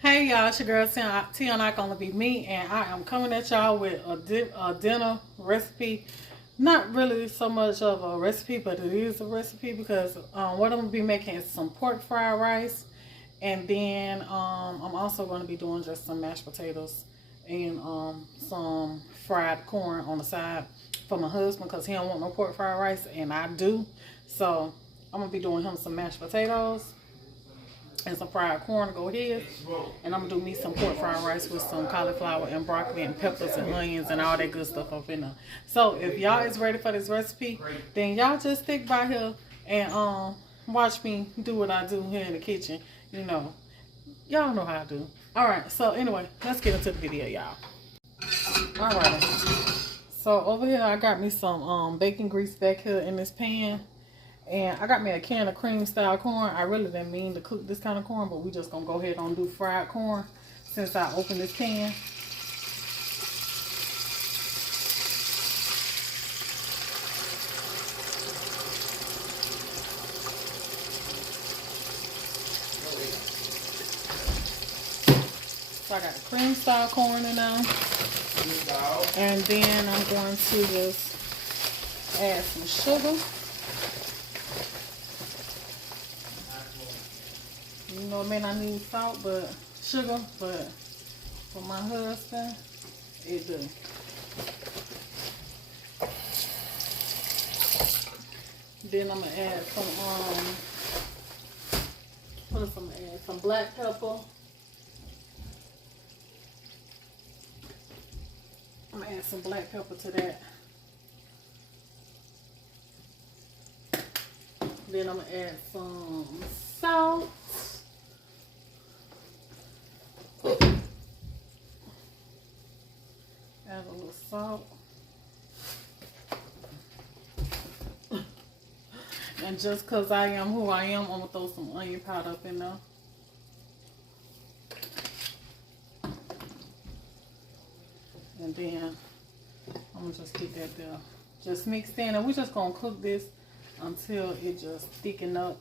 Hey y'all, it's your girl Tiana gonna be me, and I am coming at y'all with a dinner recipe. Not really so much of a recipe, but it is a recipe because what I'm gonna be making is some pork fried rice, and then I'm also gonna be doing just some mashed potatoes and some fried corn on the side for my husband because he don't want no pork fried rice and I do. So I'm gonna be doing him some mashed potatoes and some fried corn to go ahead. And I'm gonna do me some pork fried rice with some cauliflower and broccoli and peppers and onions and all that good stuff up in there. So if y'all is ready for this recipe, then y'all just stick by here and watch me do what I do here in the kitchen. You know, y'all know how I do. Alright, so anyway, let's get into the video, y'all. Alright. So over here I got me some bacon grease back here in this pan. And I got me a can of cream style corn. I really didn't mean to cook this kind of corn, but we just gonna go ahead and do fried corn since I opened this can. So I got the cream style corn in there. And then I'm going to just add some sugar. You know, it may not need salt, but sugar, but for my husband, it do. Then I'm gonna add some black pepper. I'm gonna add some black pepper to that. Then I'm gonna add some salt. Add a little salt. And just because I am who I am, I'm going to throw some onion powder up in there. And then I'm going to just keep that there. Just mixed in. And we're just going to cook this until it just thicken up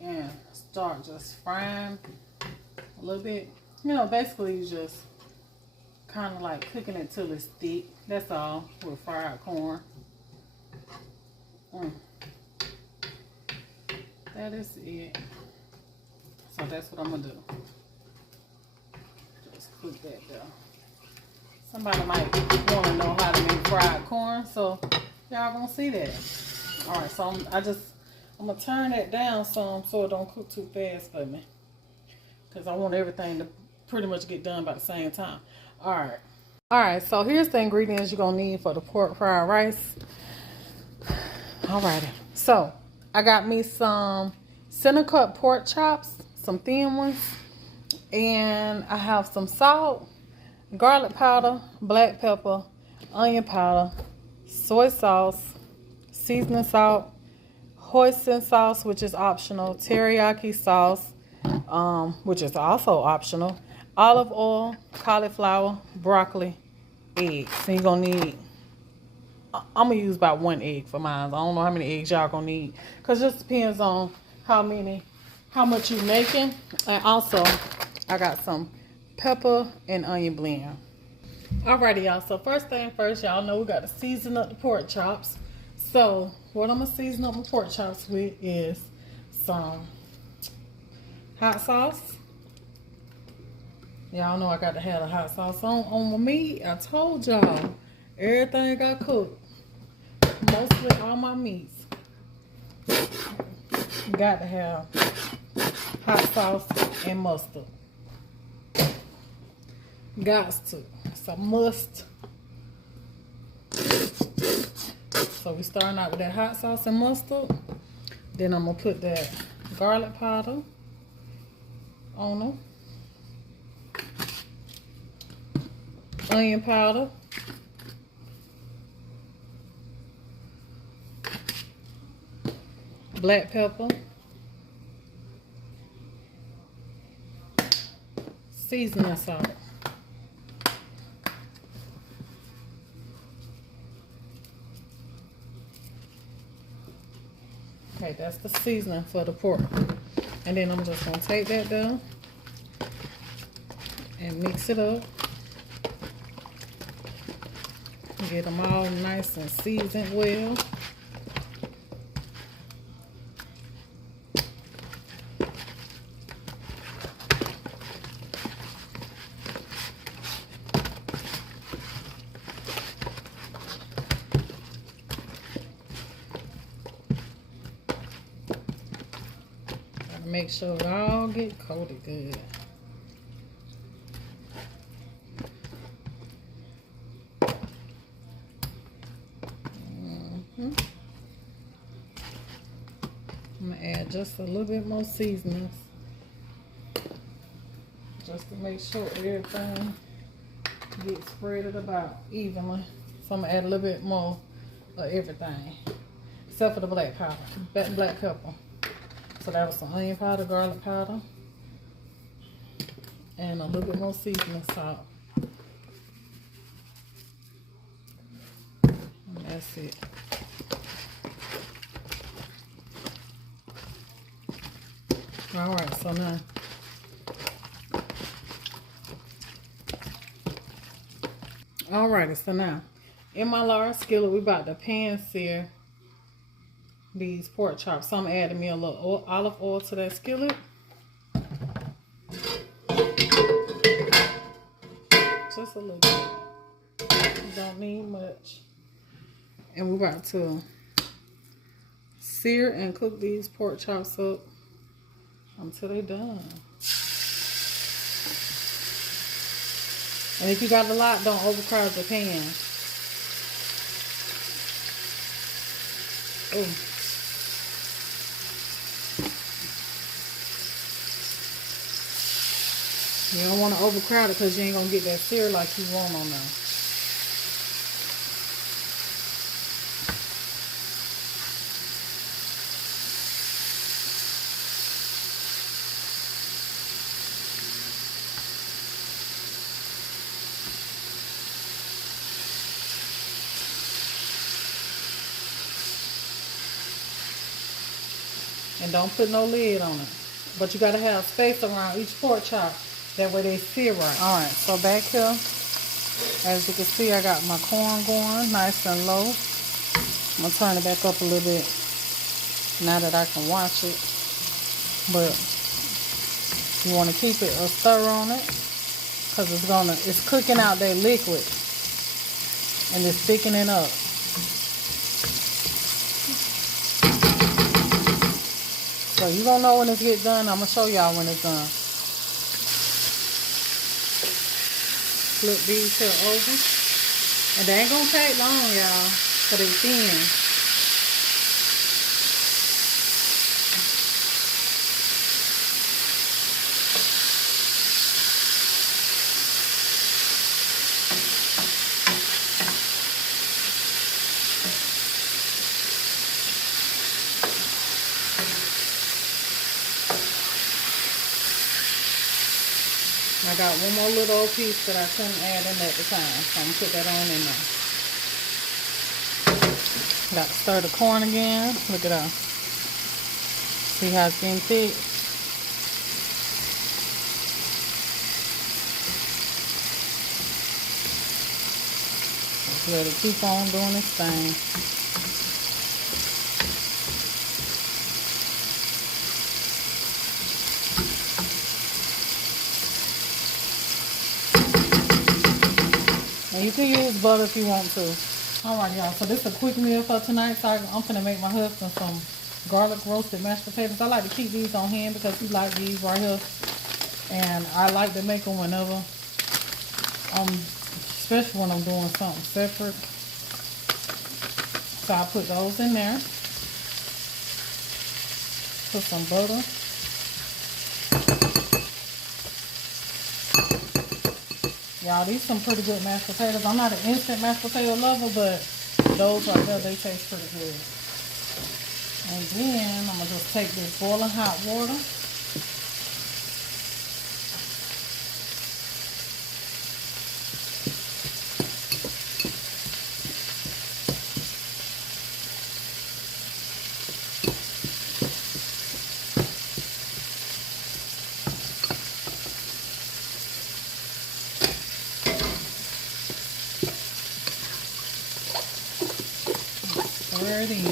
and start just frying a little bit. You know, basically you just kind of like cooking it till it's thick. That's all with fried corn. That is it. So that's what I'm gonna do. Just cook that there. Somebody might want to know how to make fried corn, so y'all gonna see that. All right, so I'm gonna turn that down some so it don't cook too fast for me, because I want everything to pretty much get done by the same time. Alright, so here's the ingredients you're gonna need for the pork fried rice. Alrighty, so I got me some center cut pork chops, some thin ones, and I have some salt, garlic powder, black pepper, onion powder, soy sauce, seasoning salt, hoisin sauce, which is optional, teriyaki sauce, which is also optional, olive oil, cauliflower, broccoli, eggs. So you're gonna need, I'm gonna use about 1 egg for mine. I don't know how many eggs y'all gonna need, because it just depends on how much you making. And also I got some pepper and onion blend. Alrighty, y'all, so first thing first, y'all know we got to season up the pork chops. So what I'm gonna season up my pork chops with is some hot sauce. Y'all know I got to have the hot sauce on my meat. I told y'all, everything got cooked. Mostly all my meats. Got to have hot sauce and mustard. Got to. It's a must. So we starting out with that hot sauce and mustard. Then I'm going to put that garlic powder on them. Onion powder, black pepper, seasoning salt, okay, that's the seasoning for the pork. And then I'm just gonna take that down and mix it up. Get them all nice and seasoned well. Make sure it all get coated good. I'm gonna add just a little bit more seasonings, just to make sure everything gets spread about evenly. So I'm gonna add a little bit more of everything, except for the black powder, black pepper. So that was some onion powder, garlic powder, and a little bit more seasoning salt. And that's it. Alright, so now in my large skillet, we about to pan sear these pork chops. So I'm adding me a little olive oil to that skillet. Just a little bit. Don't need much. And we're about to sear and cook these pork chops up until they're done. And if you got a lot, don't overcrowd the pan. Oh. You don't want to overcrowd it because you ain't going to get that sear like you want on there. And don't put no lid on it. But you got to have space around each pork chop. That way they sear right. Alright, so back here, as you can see, I got my corn going nice and low. I'm going to turn it back up a little bit now that I can watch it. But you want to keep it a stir on it, because it's cooking out that liquid and it's thickening up. So you gonna know when it gets done. I'm gonna show y'all when it's done. Flip these here over. And they ain't gonna take long, y'all, because they thin. I got one more little old piece that I couldn't add in at the time, so I'm going to put that on in there. Got to stir the corn again. Look at that. See how it's getting thick? Just let it keep on doing its thing. And you can use butter if you want to. Alright, y'all. So this is a quick meal for tonight. So I'm going to make my husband some garlic roasted mashed potatoes. I like to keep these on hand because he likes these right here. And I like to make them whenever, especially when I'm doing something separate. So I put those in there. Put some butter. Y'all, these some pretty good mashed potatoes. I'm not an instant mashed potato lover, but those right there, they taste pretty good. And then I'm going to just take this boiling hot water. stir it in.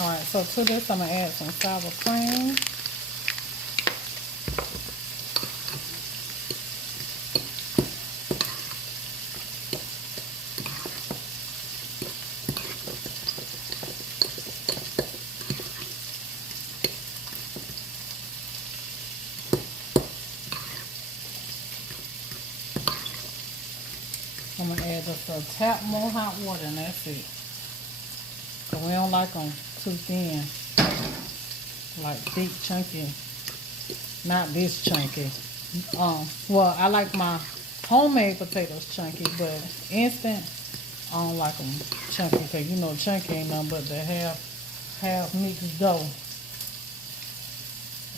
Alright, so to this I'm going to add some sour cream. I'm going to add just a tap more hot water and that's it. Because we don't like them too thin. Like thick, chunky. Not this chunky. Well, I like my homemade potatoes chunky, but instant, I don't like them chunky. Because you know chunky ain't nothing but the half mixed dough.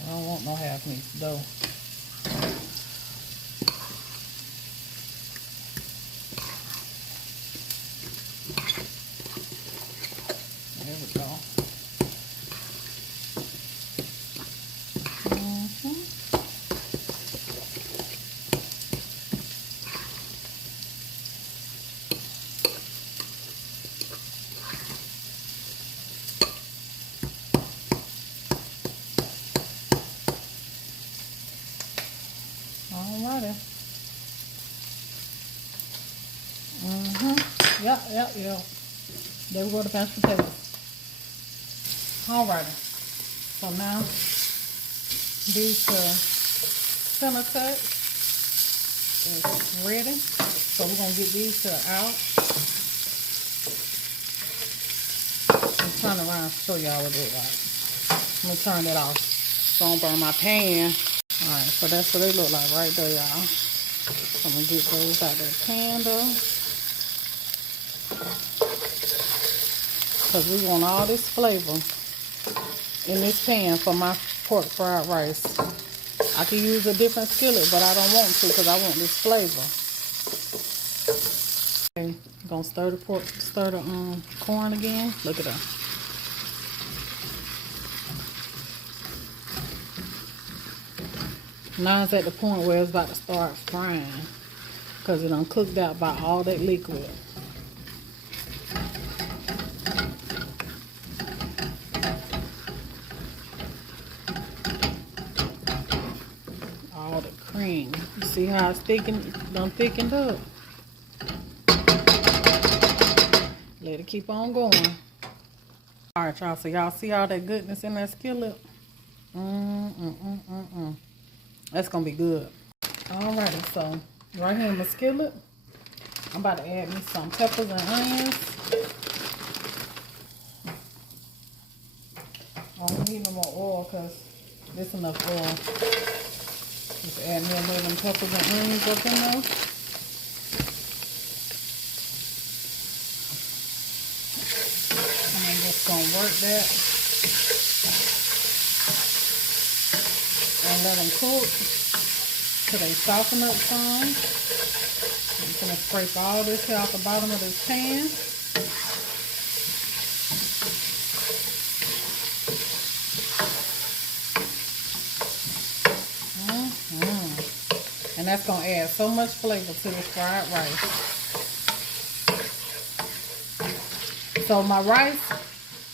I don't want no half mixed dough. There we go. Alrighty. Yep. There we go, the mashed potatoes. Alrighty. So now these center cut is ready. So we're gonna get these out. I'm turn around and show y'all what it looks like. I'm gonna turn it off. Don't burn my pan. Alright, so that's what they look like right there, y'all. I'm gonna get those out that candle. Because we want all this flavor in this pan for my pork fried rice. I can use a different skillet, but I don't want to because I want this flavor. Okay, I'm gonna stir the corn again. Look at that. Now it's at the point where it's about to start frying because it done cooked out by all that liquid. All the cream. You see how it's done thickened up? Let it keep on going. Alright, y'all. So y'all see all that goodness in that skillet? That's gonna be good. Alrighty, so right here in the skillet, I'm about to add me some peppers and onions. I don't need no more oil because there's enough oil. Just add me a little of them peppers and onions up in there. And I'm just gonna work that. And let them cook till they soften up some. I'm going to scrape all this here off the bottom of this pan. And that's going to add so much flavor to this fried rice. So my rice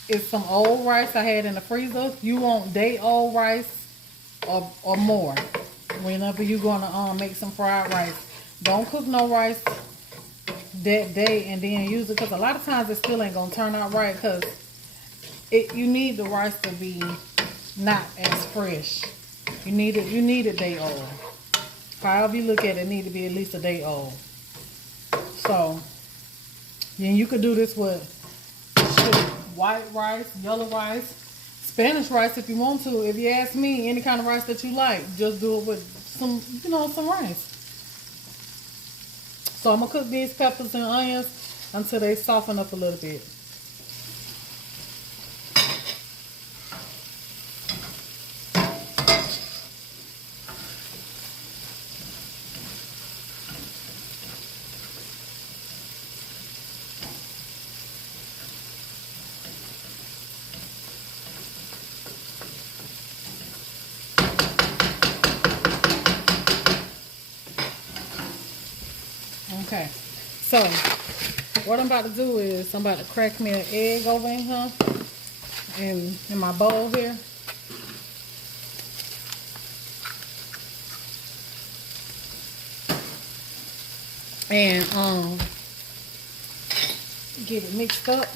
is some old rice I had in the freezer. You want day old rice or more whenever you're gonna make some fried rice. Don't cook no rice that day and then use it, because a lot of times it still ain't gonna turn out right, because you need the rice to be not as fresh. You need it day old. However you look at it, it need to be at least a day old. So then you could do this with white rice, yellow rice, Spanish rice if you want to. If you ask me, any kind of rice that you like, just do it with some, some rice. So I'm gonna cook these peppers and onions until they soften up a little bit. Okay. So, what I'm about to do is I'm about to crack me an egg over in here in my bowl here. And get it mixed up.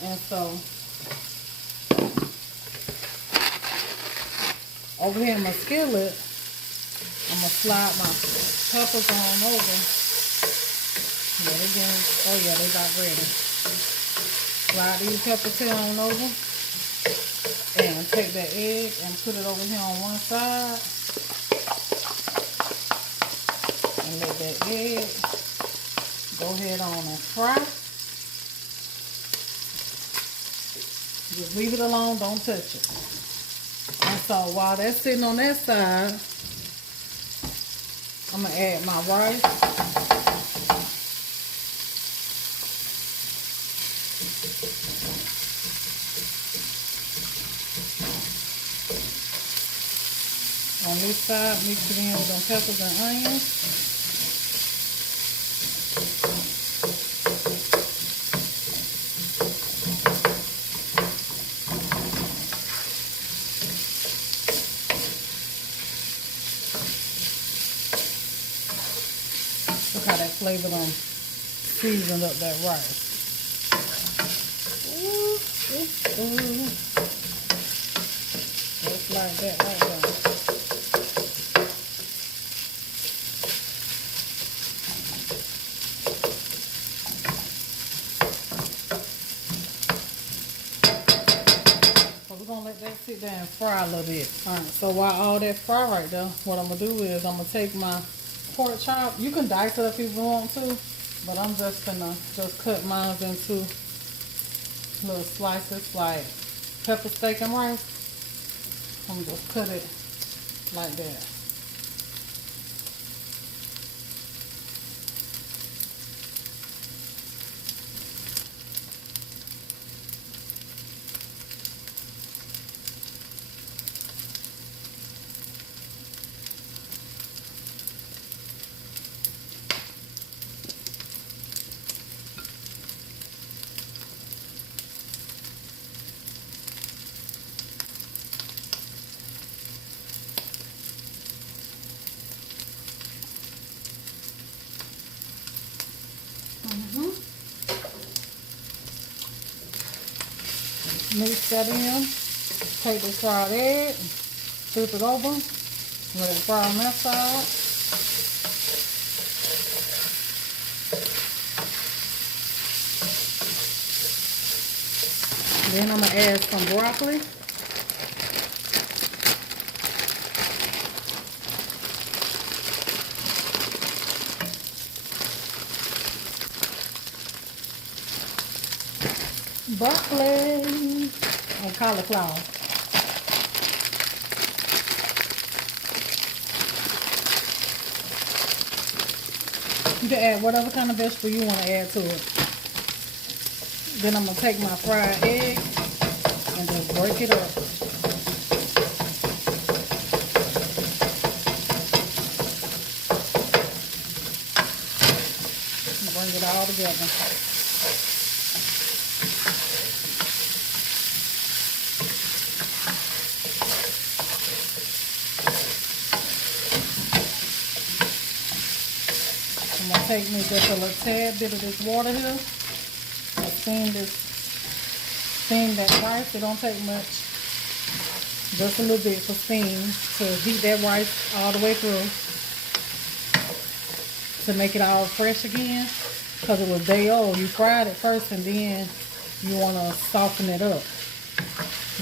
And so over here in my skillet, I'm gonna slide my peppers on over. Yeah, they getting, oh yeah, they about ready. Slide these peppers here on over. And take that egg and put it over here on one side. And let that egg go ahead on and fry. Just leave it alone, don't touch it. And so while that's sitting on that side, I'm gonna add my rice. On this side, mix it in with them peppers and onions. Look how that flavor done seasoned up that rice. Ooh, ooh, ooh. Just like that, right there. Gonna let that sit there and fry a little bit. Alright, so while all that fry right there, what I'm gonna do is I'm gonna take my pork chop. You can dice it up if you want to, but I'm just gonna cut mine into little slices like pepper steak and rice. I'm gonna just cut it like that. Mix that in. Take the fried egg, flip it over, let it fry on that side. Then I'm gonna add some broccoli. Broccoli and cauliflower. You can add whatever kind of vegetable you want to add to it. Then I'm going to take my fried egg and just break it up. And bring it all together. I'm going to take me just a little tad bit of this water here. I'll steam that rice. It don't take much. Just a little bit for steam to heat that rice all the way through. To make it all fresh again. Because it was day old. You fried it first and then you want to soften it up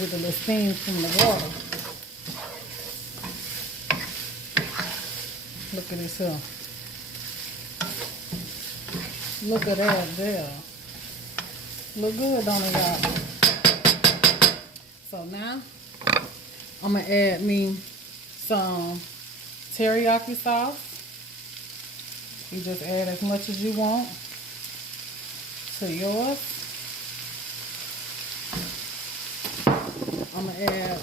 with the little steam from the water. Look at this here. Look at that there. Look good, don't it, y'all? So now, I'm going to add me some teriyaki sauce. You just add as much as you want to yours. I'm gonna add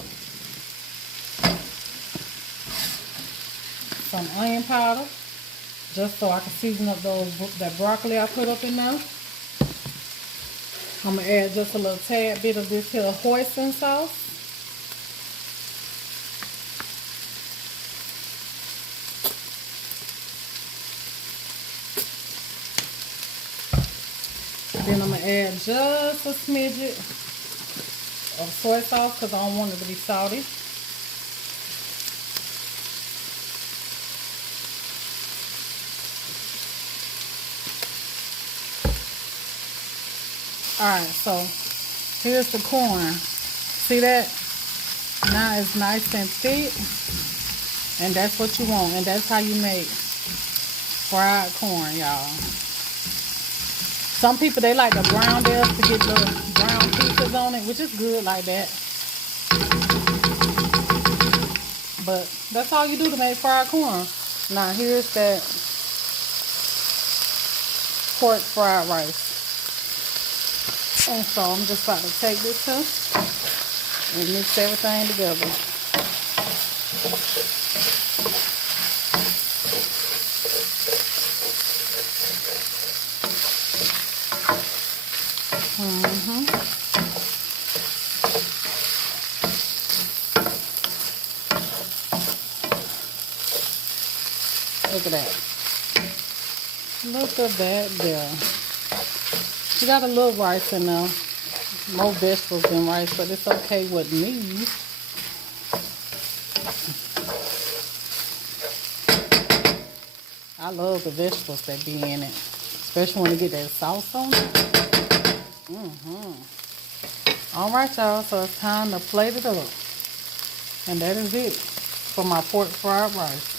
some onion powder just so I can season up that broccoli I put up in there. I'm gonna add just a little tad bit of this here hoisin sauce. Then I'm gonna add just a smidget of soy sauce because I don't want it to be salty. Alright, so here's the corn. See that? Now it's nice and thick. And that's what you want. And that's how you make fried corn, y'all. Some people, they like the brown theirs to get the brown pieces on it, which is good like that. But that's all you do to make fried corn. Now here's that pork fried rice. And so I'm just about to take this here and mix everything together. Look at that. Look at that there. You got a little rice in there. More vegetables than rice, but it's okay with me. I love the vegetables that be in it. Especially when you get that sauce on it. Alright, y'all. So it's time to plate it up. And that is it for my pork fried rice.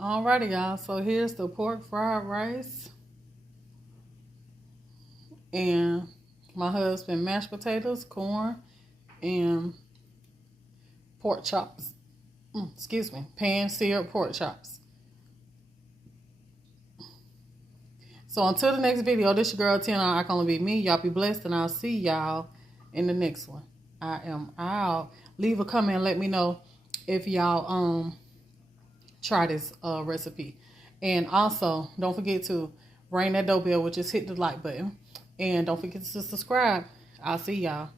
Alrighty, y'all. So here's the pork fried rice. And my husband mashed potatoes, corn, and pork chops. Excuse me. Pan-seared pork chops. So until the next video, this your girl Tiana. I can only be me. Y'all be blessed, and I'll see y'all in the next one. I am out. Leave a comment and let me know if y'all try this recipe. And also, don't forget to ring that doorbell, which is hit the like button. And don't forget to subscribe. I'll see y'all.